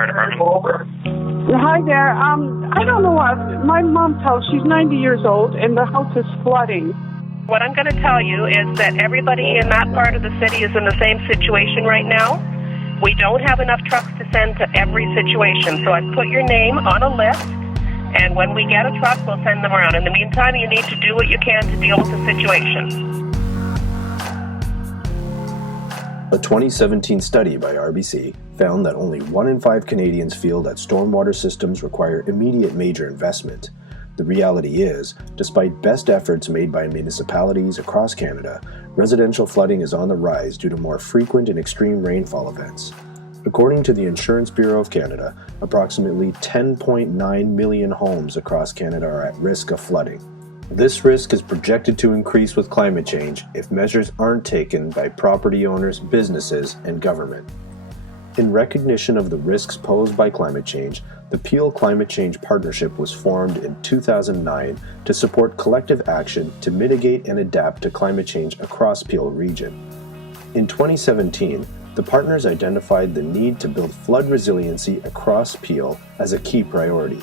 Fire Department. Hi there. I don't know what. My mom's house, she's 90 years old, and the house is flooding. What I'm going to tell you is that everybody in that part of the city is in the same situation right now. We don't have enough trucks to send to every situation, so I've put your name on a list, and when we get a truck, we'll send them around. In the meantime, you need to do what you can to deal with the situation. A 2017 study by RBC found that only 1 in 5 Canadians feel that stormwater systems require immediate major investment. The reality is, despite best efforts made by municipalities across Canada, residential flooding is on the rise due to more frequent and extreme rainfall events. According to the Insurance Bureau of Canada, approximately 10.9 million homes across Canada are at risk of flooding. This risk is projected to increase with climate change if measures aren't taken by property owners, businesses, and government. In recognition of the risks posed by climate change, the Peel Climate Change Partnership was formed in 2009 to support collective action to mitigate and adapt to climate change across Peel region. In 2017, the partners identified the need to build flood resiliency across Peel as a key priority.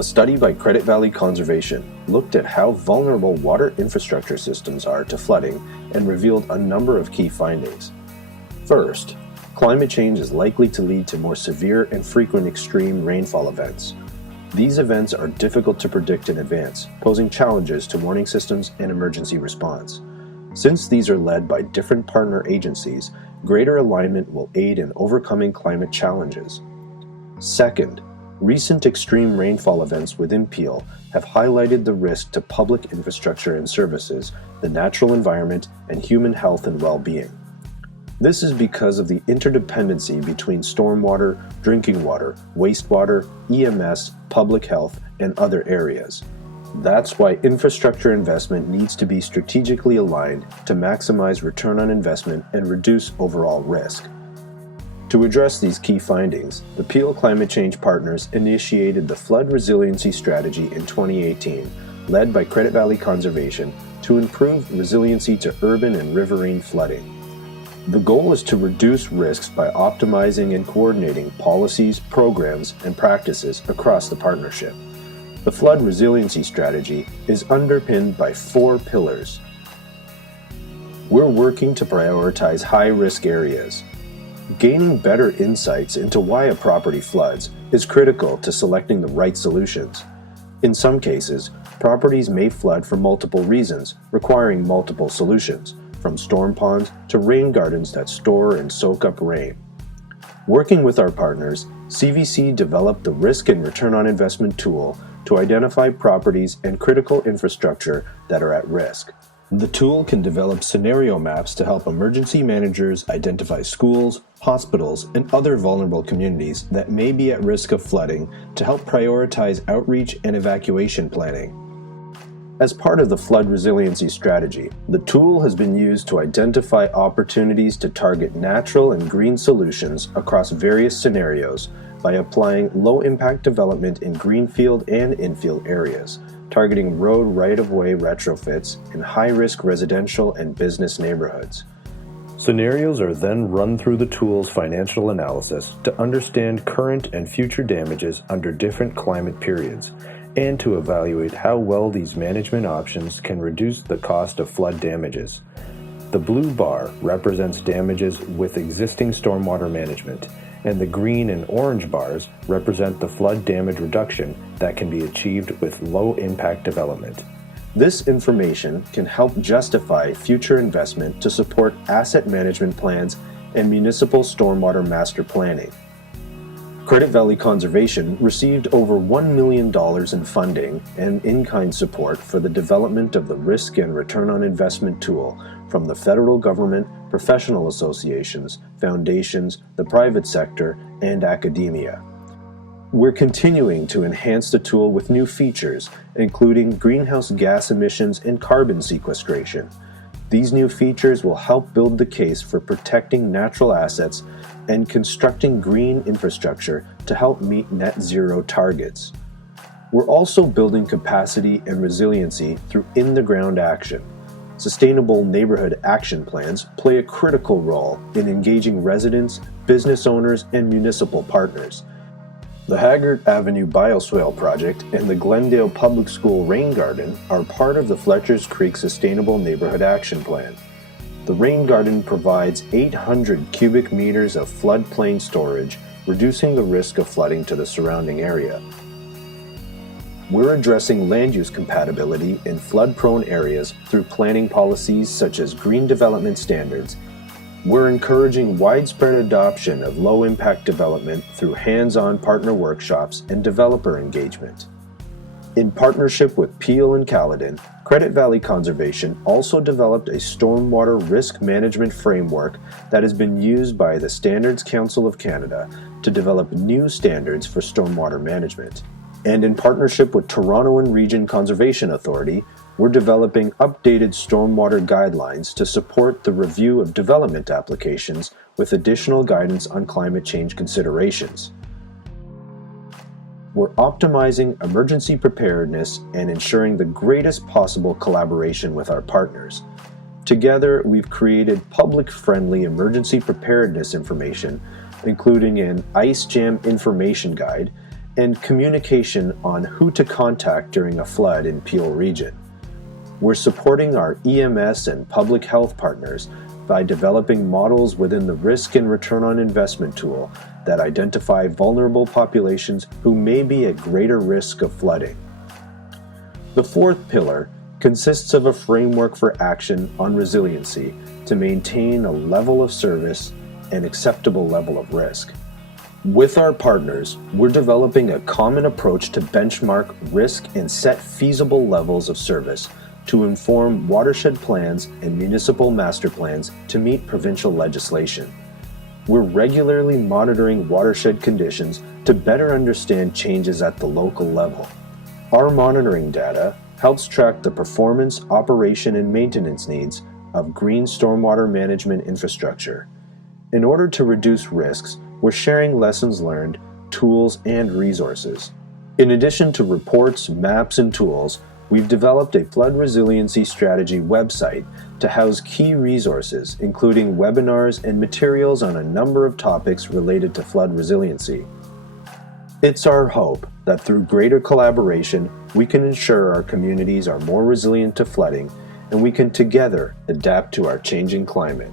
A study by Credit Valley Conservation looked at how vulnerable water infrastructure systems are to flooding and revealed a number of key findings. First, climate change is likely to lead to more severe and frequent extreme rainfall events. These events are difficult to predict in advance, posing challenges to warning systems and emergency response. Since these are led by different partner agencies, greater alignment will aid in overcoming climate challenges. Second, recent extreme rainfall events within Peel have highlighted the risk to public infrastructure and services, the natural environment, and human health and well-being. This is because of the interdependency between stormwater, drinking water, wastewater, EMS, public health, and other areas. That's why infrastructure investment needs to be strategically aligned to maximize return on investment and reduce overall risk. To address these key findings, the Peel Climate Change Partners initiated the Flood Resiliency Strategy in 2018, led by Credit Valley Conservation, to improve resiliency to urban and riverine flooding. The goal is to reduce risks by optimizing and coordinating policies, programs, and practices across the partnership. The Flood Resiliency Strategy is underpinned by 4 pillars. We're working to prioritize high-risk areas. Gaining better insights into why a property floods is critical to selecting the right solutions. In some cases, properties may flood for multiple reasons, requiring multiple solutions, from storm ponds to rain gardens that store and soak up rain. Working with our partners, CVC developed the Risk and Return on Investment tool to identify properties and critical infrastructure that are at risk. The tool can develop scenario maps to help emergency managers identify schools, hospitals, and other vulnerable communities that may be at risk of flooding to help prioritize outreach and evacuation planning. As part of the Flood Resiliency Strategy, the tool has been used to identify opportunities to target natural and green solutions across various scenarios by applying low-impact development in greenfield and infield areas, targeting road right-of-way retrofits in high-risk residential and business neighborhoods. Scenarios are then run through the tool's financial analysis to understand current and future damages under different climate periods, and to evaluate how well these management options can reduce the cost of flood damages. The blue bar represents damages with existing stormwater management, and the green and orange bars represent the flood damage reduction that can be achieved with low-impact development. This information can help justify future investment to support asset management plans and municipal stormwater master planning. Credit Valley Conservation received over $1 million in funding and in-kind support for the development of the Risk and Return on Investment tool from the federal government, professional associations, foundations, the private sector, and academia. We're continuing to enhance the tool with new features, including greenhouse gas emissions and carbon sequestration. These new features will help build the case for protecting natural assets and constructing green infrastructure to help meet net zero targets. We're also building capacity and resiliency through in-the-ground action. Sustainable neighborhood action plans play a critical role in engaging residents, business owners, and municipal partners. The Haggard Avenue Bioswale Project and the Glendale Public School Rain Garden are part of the Fletchers Creek Sustainable Neighborhood Action Plan. The Rain Garden provides 800 cubic meters of floodplain storage, reducing the risk of flooding to the surrounding area. We're addressing land use compatibility in flood-prone areas through planning policies such as green development standards. We're encouraging widespread adoption of low-impact development through hands-on partner workshops and developer engagement. In partnership with Peel and Caledon, Credit Valley Conservation also developed a stormwater risk management framework that has been used by the Standards Council of Canada to develop new standards for stormwater management. And in partnership with Toronto Region Conservation Authority, we're developing updated stormwater guidelines to support the review of development applications with additional guidance on climate change considerations. We're optimizing emergency preparedness and ensuring the greatest possible collaboration with our partners. Together, we've created public-friendly emergency preparedness information, including an ice jam information guide and communication on who to contact during a flood in Peel Region. We're supporting our EMS and public health partners by developing models within the Risk and Return on Investment tool that identify vulnerable populations who may be at greater risk of flooding. The fourth pillar consists of a framework for action on resiliency to maintain a level of service and acceptable level of risk. With our partners, we're developing a common approach to benchmark risk and set feasible levels of service to inform watershed plans and municipal master plans to meet provincial legislation. We're regularly monitoring watershed conditions to better understand changes at the local level. Our monitoring data helps track the performance, operation, and maintenance needs of green stormwater management infrastructure. In order to reduce risks, we're sharing lessons learned, tools, and resources. In addition to reports, maps, and tools, we've developed a flood resiliency strategy website to house key resources, including webinars and materials on a number of topics related to flood resiliency. It's our hope that through greater collaboration, we can ensure our communities are more resilient to flooding, and we can together adapt to our changing climate.